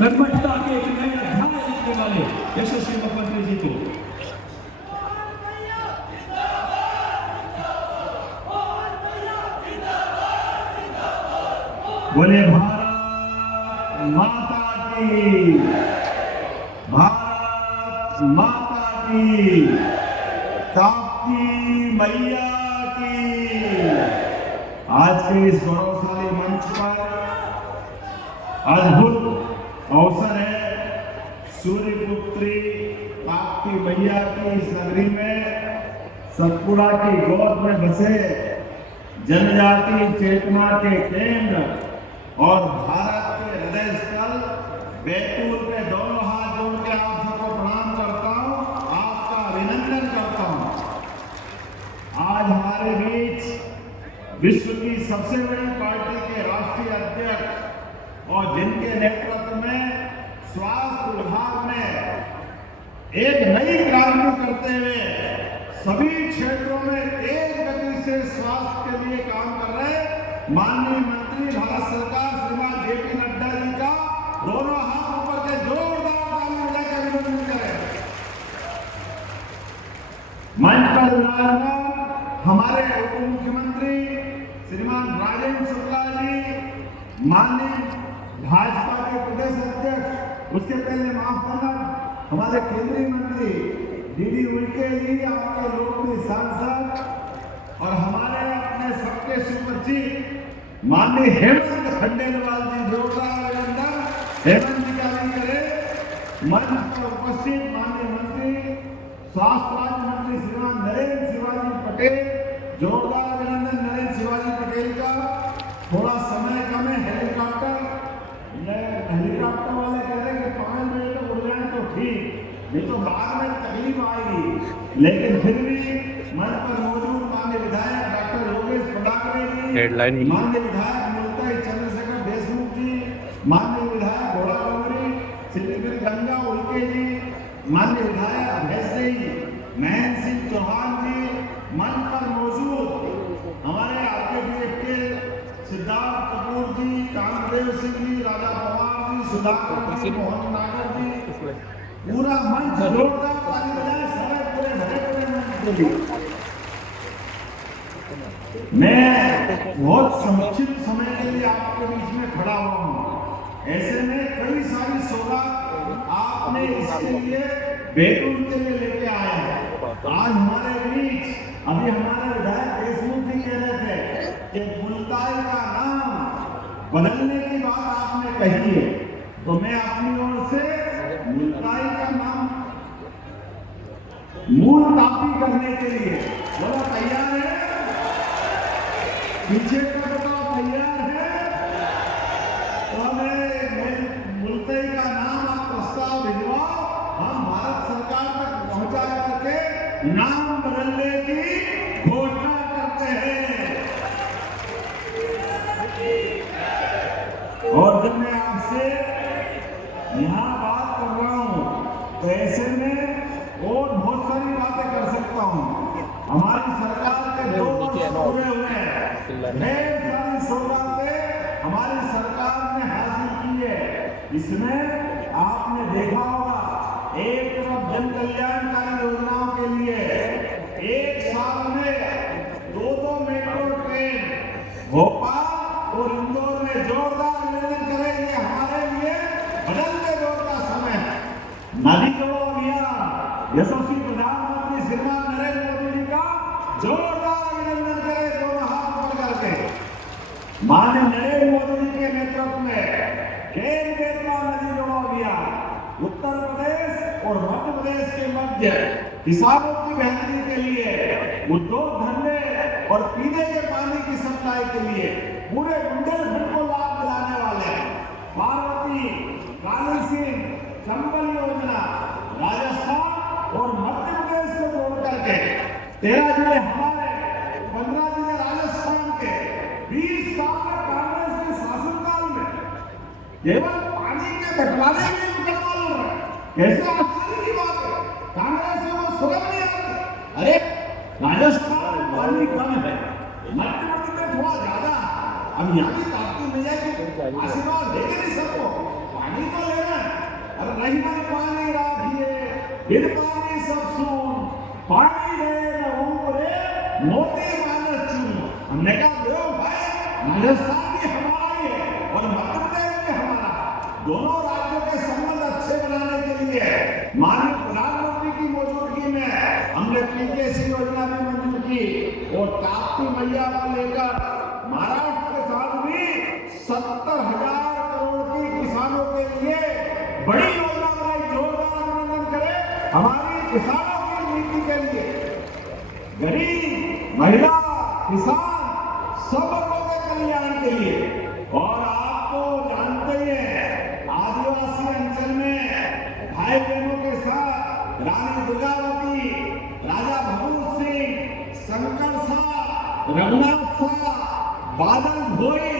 कर्मठता के एक नए अध्याय लिखने वाले यशस्वी मुख्यमंत्री जी को बोले भारत माता की, भारत माता की, ताप्ती मैया की। आज के इस गौरवशाली मंच पर अद्भुत अवसर है। सूर्यपुत्री ताप्ती मैया की इस नगरी में सतपुड़ा की गोद में बसे जनजाति चेतना के केंद्र और भारत के हृदय स्थल बैतूल पे दोनों हाथ जोड़ के आप सबको प्रणाम करता हूं, आपका अभिनंदन करता हूं। आज हमारे बीच विश्व की सबसे बड़ी पार्टी के राष्ट्रीय अध्यक्ष और जिनके नेतृत्व में स्वास्थ्य विभाग ने एक नई क्रांति करते हुए सभी क्षेत्रों में तेज गति से स्वास्थ्य के लिए काम कर रहे माननीय मंत्री भारत सरकार श्रीमान जेपी नड्डा जी का दोनों हाथ ऊपर के जोरदार ताली बजाकर अभिनंदन करें। मंच पर विराजमान हमारे उप मुख्यमंत्री श्रीमान राजेंद्र शुक्ला जी, माननीय भाजपा के प्रदेश अध्यक्ष, उसके पहले माफ करना हमारे केंद्रीय मंत्री दीदी उल्के जी, आपके लोकप्रिय सांसद और हमारे अपने सबके सुपरिचित माननीय हेमंत खंडेलवाल जी, जोरदार अभिनंदन हेमंत जी का भी करें। मंच पर उपस्थित माननीय मंत्री स्वास्थ्य राज्य मंत्री श्रीमान नरेंद्र शिवाजी पटेल, जोरदार अभिनंदन नरेंद्र शिवाजी पटेल का। थोड़ा समय कम है, हेलीकॉप्टर वाले कह रहे कि 5 बजे तक उड़ जाए तो ठीक, नहीं तो बाद में तकलीफ आएगी। लेकिन फिर भी मंच पर मौजूद माननीय विधायक डॉक्टर योगेश पडाकरे जी, माननीय विधायक मुल्ताई चंद्रशेखर देशमुख जी, माननीय विधायक घोड़ा डोंगरी श्री गंगा उल्के जी, माननीय विधायक अभय महेंद्र सिंह चौहान जी, मंच पर मौजूद हमारे आरकेडीएफ के सिद्धार्थ कपूर जी, कामदेव सिंह जी, राजा पवार जी, सुधाकर जी, मोहन नागर जी, पूरा मंच जोरदार ताली बजाए, सारे पूरे भरे मंच। मैं बहुत संक्षिप्त समय के लिए आपके बीच में खड़ा हुआ हूँ। ऐसे में कई सारी सौगात आपने इसके लिए बैतूल के लिए लेके आए हैं। आज हमारे बीच अभी हमारे विधायक देशमुख जी कह रहे थे कि मुल्ताई का नाम बदलने की बात आपने कही है, तो मैं अपनी ओर से मुल्ताई का नाम मूल तापी करने के लिए बोला तैयार है, पीछे का बताओ तैयार है, तो हमें मुल्ताई का नाम आप प्रस्ताव भिजवाओ, हम भारत सरकार तक पहुंचा करके नाम बदलने की घोषणा करते हैं। और जब मैं आपसे यहाँ बात कर रहा हूँ तो ऐसे में और बहुत सारी बातें कर सकता हूँ। हमारी सरकार के 2 वर्ष पूरे हुए हैं, ढेर सारी सौगातें हमारी सरकार ने हासिल की है। इसमें आपने देखा होगा, एक तरफ जन कल्याणकारी योजनाओं के लिए एक साल में 2 मेट्रो ट्रेन भोपाल और इंदौर में जोरदार अभिनंदन करेंगे। हमारे लिए बदलते दौर का समय है। नदी जोड़ो अभियान यशस्वी प्रधानमंत्री श्रीमान नरेंद्र मोदी जी का जोरदार अभिनंदन करें, दोनों हाथ ऊपर करके। माननीय नरेंद्र मोदी जी के नेतृत्व में केन बेतवा नदी जोड़ो अभियान उत्तर प्रदेश और मध्य प्रदेश के मध्य किसानों की बेहतरी के लिए, उद्योग धंधे और पीने के पानी की सप्लाई के लिए पूरे बुंदेलखंड को लाभ दिलाने वाले पार्वती, काली सिंह, चंबल योजना राजस्थान और मध्य प्रदेश को जोड़ करके 13 जिले हमारे, 15 जिले राजस्थान के, 20 साल में कांग्रेस के शासनकाल में केवल पानी के बंटवारे में मुकदमा लड़ रहा है। कैसे आश्चर्य की बात है, कांग्रेस में वो सुरग नहीं आती। अरे राजस्थान में पानी कम है, मध्य प्रदेश में थोड़ा ज्यादा, अब यहाँ की ताप्ती मैया की आशीर्वाद देंगे नहीं सबको, पानी तो लेना हिरपानी सब सुन, पानी रे न ऊपरे, मोती मानस चुन। हमने कहा दो भाई, राजस्थान भी हमारा ही है और मध्य प्रदेश भी हमारा। दोनों राज्यों के संबंध अच्छे बनाने के लिए माननीय प्रधानमंत्री की मौजूदगी में हमने पीकेसी योजना भी मंजूर की और ताप्ती मैया को लेकर महाराष्ट्र के साथ भी 70,000 करोड़ की किसानों के लिए बड़ी योजना बनाई। जोरदार अभिनंदन करें हमारी किसानों की नीति के लिए। गरीब, महिला, किसान सब लोगों के कल्याण के लिए। और आप तो जानते ही हैं, आदिवासी अंचल में भाई बहनों के साथ रानी दुर्गावती, राजा भगत सिंह, शंकर शाह, रघुनाथ शाह, बादल भोई,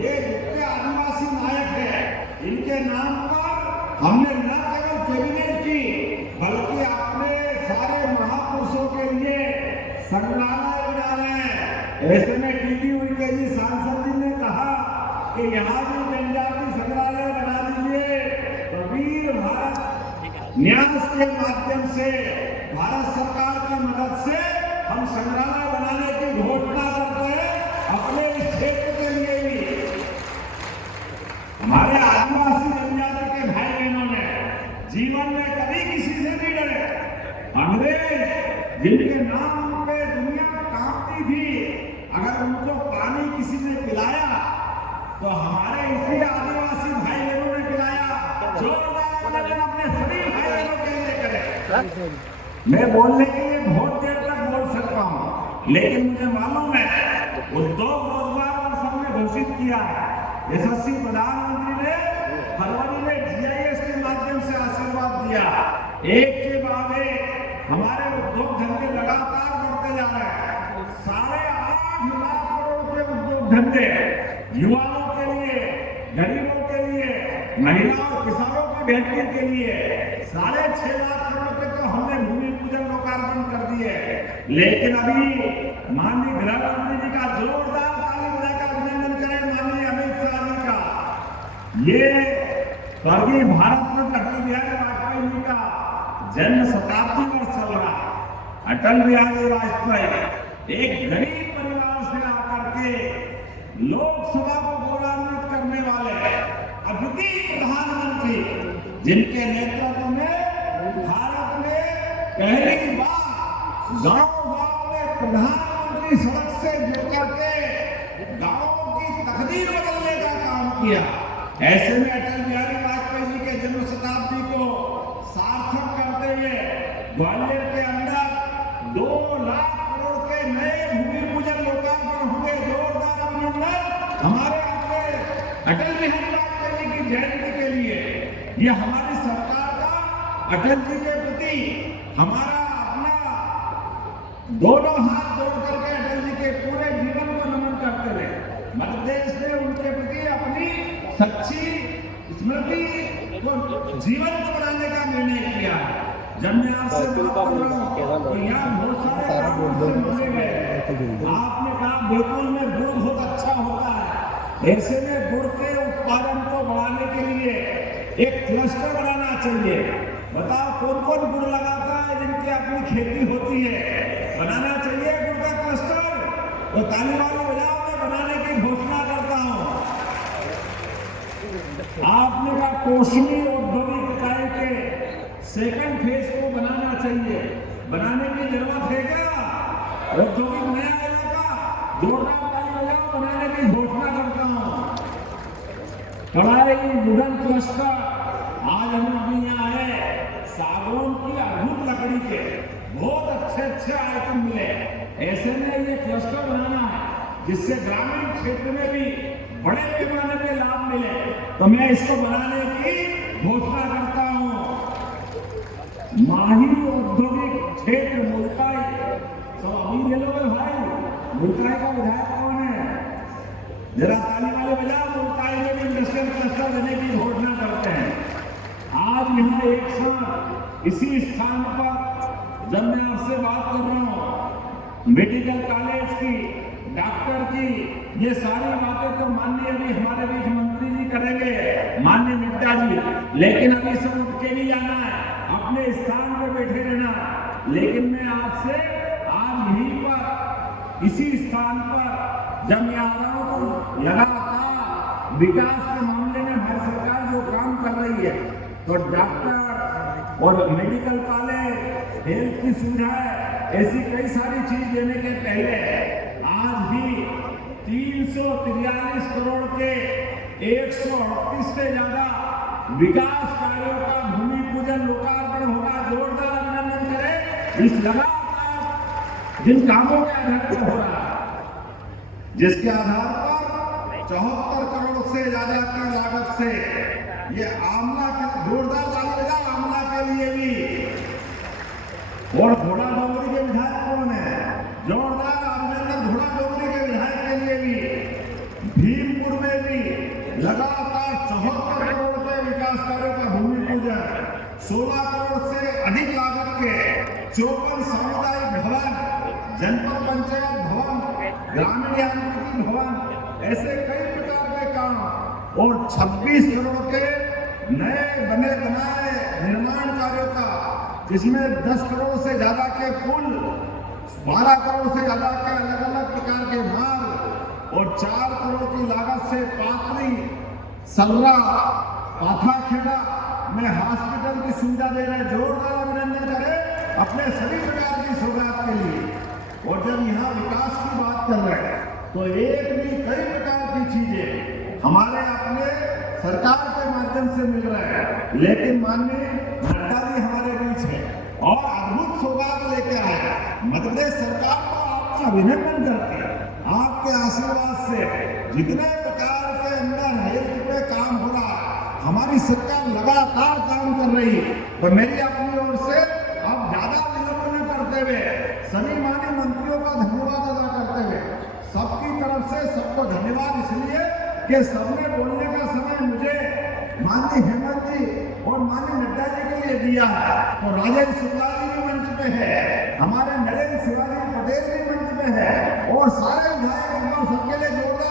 ये जितने आदिवासी नायक हैं, इनके नाम पर हमने न केवल कैबिनेट की बल्कि अपने सारे महापुरुषों के लिए संग्रहालय बना रहे हैं। ऐसे में टीवी उनके जी सांसद जी ने कहा कि यहाँ भी जनजाति संग्रहालय बना दीजिए। तो वीर भारत न्यास के माध्यम से भारत सरकार की मदद से हम संग्रहालय बनाने की घोषणा करते हैं अपने इस क्षेत्र के लिए भी। हमारे आदिवासी जनजाति के भाई बहनों ने जीवन में कभी किसी से नहीं डरे। अंग्रेज जिनके नाम पे दुनिया कांपती थी, अगर उनको पानी किसी ने पिलाया तो हमारे इसी आदिवासी भाई बहनों ने पिलाया। जोरदार अपने सभी भाई बहनों के लिए करें। मैं बोलने के लिए बहुत देर तक बोल सकता हूँ, लेकिन मुझे मालूम है उद्योग रोजगार और सबने घोषित किया है। यशस्वी प्रधानमंत्री ने फरवरी में GIS के माध्यम से आशीर्वाद दिया। एक के बाद एक हमारे उद्योग धंधे लगातार बढ़ते जा रहे हैं। 8.5 लाख करोड़ के उद्योग धंधे युवाओं के लिए, गरीबों के लिए, महिलाओं और किसानों की बेहतरी के लिए 6.5 लाख करोड़ के तो हमने भूमि पूजन लोकार्पण कर दिए। लेकिन अभी माननीय गृह मंत्री जी का जोरदार ताली बजाकर अभिनंदन करें माननीय अमित शाह जी का। ये स्वर्गीय भारत रत्न अटल बिहारी वाजपेयी जी का जन्म शताब्दी वर्ष चल रहा है। अटल बिहारी वाजपेयी एक गरीब परिवार से आकर के लोकसभा को गौरवान्वित करने वाले अद्वितीय प्रधानमंत्री, जिनके नेतृत्व में भारत में पहली बार गांव-गांव में प्रधानमंत्री सड़क से जुड़ करके गांवों की तकदीर बदलने का काम किया। ऐसे में अटल बिहारी वाजपेयी जी के जन्म शताब्दी को सार्थक करते हुए ग्वालियर के अंदर 2 लाख करोड़ के नए भूमि पूजन लोकार्पण हुए। जोरदार अभिनंदन हमारे अपने अटल बिहारी वाजपेयी जी की जयंती के लिए। ये हमारी सरकार का अटल जी के प्रति हमारा अपना दोनों हाथ जोड़ करके अटल जी के पूरे जीवन को नमन करते रहे। मध्य प्रदेश ने उनके प्रति अपनी सच्ची स्मृति को जीवंत बनाने का निर्णय किया। जब मैं आपसे बात कर रहा हूँ तो यहाँ बहुत सारे मुद्दे गए। आपने कहा बेतुल में गुड़ बहुत अच्छा होता है। ऐसे में गुड़ के उत्पादन को बढ़ाने के लिए एक क्लस्टर बनाना चाहिए। बताओ कौन कौन गुड़ लगाता है जिनकी अपनी खेती होती है? बनाना चाहिए गुड़ का क्लस्टर। तो ताली वाली बजाओ, मैं बनाने की घोषणा करता हूँ। आपने कहा कोशिनी औद्योगिक इकाई के सेकंड फेज को बनाना चाहिए। बनाने की जरूरत है क्या? औद्योगिक नया इलाका जोरदार ताली बजाओ, बनाने की घोषणा करता हूँ। कढ़ाई वुडन क्लस्टर आज हम अपने यहाँ है। सागौन की अद्भुत लकड़ी के बहुत अच्छे आइटम मिले। ऐसे में ये क्लस्टर बनाना है जिससे ग्रामीण क्षेत्र में भी बड़े पैमाने पे लाभ मिले। तो मैं इसको बनाने की घोषणा करता हूँ। माही औद्योगिक क्षेत्र मुल्ताई, सब अभी ये लोग भाई, मुल्ताई का विधायक कौन है? जरा ताली वाले बजाओ। मुल्ताई में भी इंडस्ट्रियल क्लस्टर देने की घोषणा करते हैं। आज यहाँ एक साथ इसी स्थान पर जब मैं आपसे बात कर रहा हूँ, मेडिकल कॉलेज की, डॉक्टर की, ये सारी बातें तो माननीय अभी हमारे बीच मंत्री जी करेंगे, माननीय नड्डा जी। लेकिन अभी सब उठ के नहीं जाना है, अपने स्थान पर लेकिन मैं आपसे आज यहीं पर इसी स्थान पर जब मैं आ रहा हूं तो लगातार विकास के मामले में हमारी सरकार जो काम कर रही है, तो डॉक्टर और मेडिकल कॉलेज, हेल्थ की सुविधाएं, ऐसी कई सारी चीज देने के पहले आज भी 343 करोड़ के 138 से ज्यादा विकास कार्यों का भूमि पूजन लोकार्पण होगा। जोरदार अभिनंदन करें इस लगातार जिन कामों के आधार पर हो रहा है, जिसके आधार पर 74 करोड़ से ज्यादा की लागत से ये आमला के जोरदार ताली बजा आमला के लिए भी। और घोड़ा डोंगरी के विधायक कौन है? जोरदार अभिनंदन घोड़ा डोंगरी के विधायक के लिए भी। भीमपुर में भी लगातार 74 करोड़ के विकास कार्यों का भूमि पूजन, 16 करोड़ से अधिक लागत के 54 सामुदायिक भवन, जनपद पंचायत भवन, ग्रामीण यांत्रिकी भवन, ऐसे कई प्रकार के काम और 26 करोड़ के नए बने बनाए निर्माण कार्यों का, जिसमें 10 करोड़ से ज्यादा के पुल, 12 करोड़ से ज्यादा के अलग अलग प्रकार के मार्ग और 4 करोड़ की लागत से पात्री, सल्ला, पाथाखेड़ा में हॉस्पिटल की सुविधा दे रहे। जोरदार अभिनंदन करें अपने सभी प्रकार की सौगात के लिए। और जब यहाँ विकास की बात कर रहे हैं तो एक भी कई प्रकार की चीजें हमारे अपने सरकार के माध्यम से मिल रहे हैं, लेकिन माननीय नड्डा जी हमारे बीच है और अद्भुत सौगात लेके आए हैं। मध्य प्रदेश सरकार को आपका अभिनंदन करते हैं। आपके आशीर्वाद से जितने प्रकार के अंदर हेल्थ पे काम हो रहा है, हमारी सरकार लगातार काम कर रही है। तो मेरी अपनी ओर से अब ज्यादा विलंब न करते हुए सभी माननीय मंत्रियों का धन्यवाद अदा करते हुए सबकी तरफ से सबको धन्यवाद, इसलिए कि सबने बोलने का समय मुझे माननीय हेमंत जी और माननीय नड्डा जी के लिए दिया है। तो राजेंद्र शुक्ला जी भी मंच पे है, हमारे नरेंद्र शिवाजी पटेल भी मंच पे है और सारे विधायक सबके लिए जोरदार